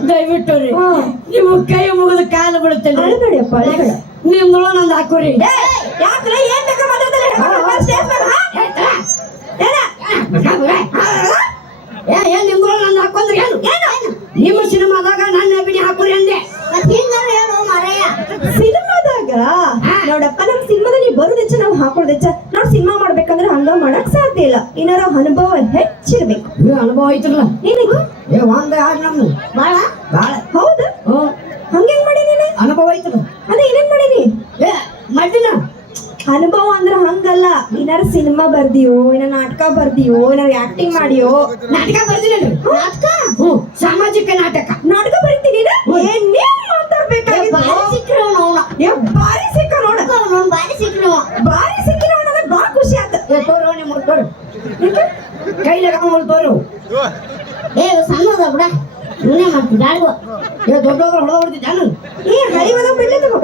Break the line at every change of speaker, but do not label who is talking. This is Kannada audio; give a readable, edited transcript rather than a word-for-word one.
ದಯವಿಟ್ಟು ರೀ ನಿಮ್ಮ ಕೈ ಮುಗಿದು ಕಾಲು ಬಿಡುತ್ತೇನೆ.
ಅಳಬೇಡಪ್ಪ ಅಳಬೇಡ.
ನಿಮ್ದೊಳ ನಂದು ಹಾಕೋರಿ.
ಯಾಕ್ರೆ ಏನ್ ಬೇಕಾ ಮಾತಾಡ್ತಾರೆ
ಏನ್ ನಿಮ್ದೊಳ ನಂದು ಹಾಕೊಂಡ್ರಿ ಏನು ನಿಮ್ಮ ಸಿನಿಮಾದಾಗ ನನ್ನ ಅಭಿನಯ ಹಾಕೋರಿ ಅಂದೆ.
ಸಿನಿಮಾದಾಗ ನೋಡಪ್ಪ ನಮ್ ಸಿನಿಮಾದಲ್ಲಿ ಬರುದೆಚ್ಚ ನಾವು ಹಾಕೊಳ್ಳೋದೆಚ್ಚ. ನಾವು ಸಿನಿಮಾ ಮಾಡ್ಬೇಕಂದ್ರೆ ಹಂಗ ಮಾಡಕ್ ಸಾಧ್ಯ ಇಲ್ಲ. ಏನಾರ ಅನುಭವ ಹೆಚ್ಚಿರ್ಬೇಕು.
ಅನುಭವ ಐತ್ರಲ್ಲ
ಏನಿದು
ಒಂದ ನಮ್ದು ಬಾಳ ಬಾಳ
ಹೌದಾ? ಹಂಗೇನ್ ಮಾಡಿ ನೀನು
ಅನುಭವ ಐತಲ್ಲ.
ಅದೇ ಏನೇನ್ ಮಾಡೀನಿ
ಮಾಡ್ತೀನ
ಅನುಭವ ಅಂದ್ರ ಹಂಗಲ್ಲ. ಏನಾರ ಸಿನಿಮಾ ಬರ್ದಿಯೋ ಏನ ನಾಟಕ ಬರ್ದಿಯೋ ಏನಾರ ಆಕ್ಟಿಂಗ್ ಮಾಡಿಯೋ.
ನಾಟಕ ಬರ್ದಿಲ್ಲ ನಾಟಕ ಸಾಮಾಜಿಕ ನಾಟಕ
ನಾಟಕ ಬರೀತೀನಿ. ಏನೇನ್ ಮಾತಾಡ್ಬೇಕಾಗಿತ್ತು ಬಾರಿ ಸಿಕ್ಕ ನೋಡ ಬಾರಿ ಸಿಕ್ಕಿ ನೋಡ ಬಾಳ ಖುಷಿ ಆತ.
ತೋರು ನಿಮ್ಮ ತೋರು ಕೈಲಾಗ ತೋರು
ಸಣ್ಣದ ಬಿಡ ನೀನೇ ಮಾಡ್ತೀನಿ ಗಾಡಿಗೋ
ದೊಡ್ಡ ಹೊಡೆದ ಹೊಡೆದಿದ್ದಾನು.
ಹರಿವದ ಬಿಡ್ಲಿ ತಗೋ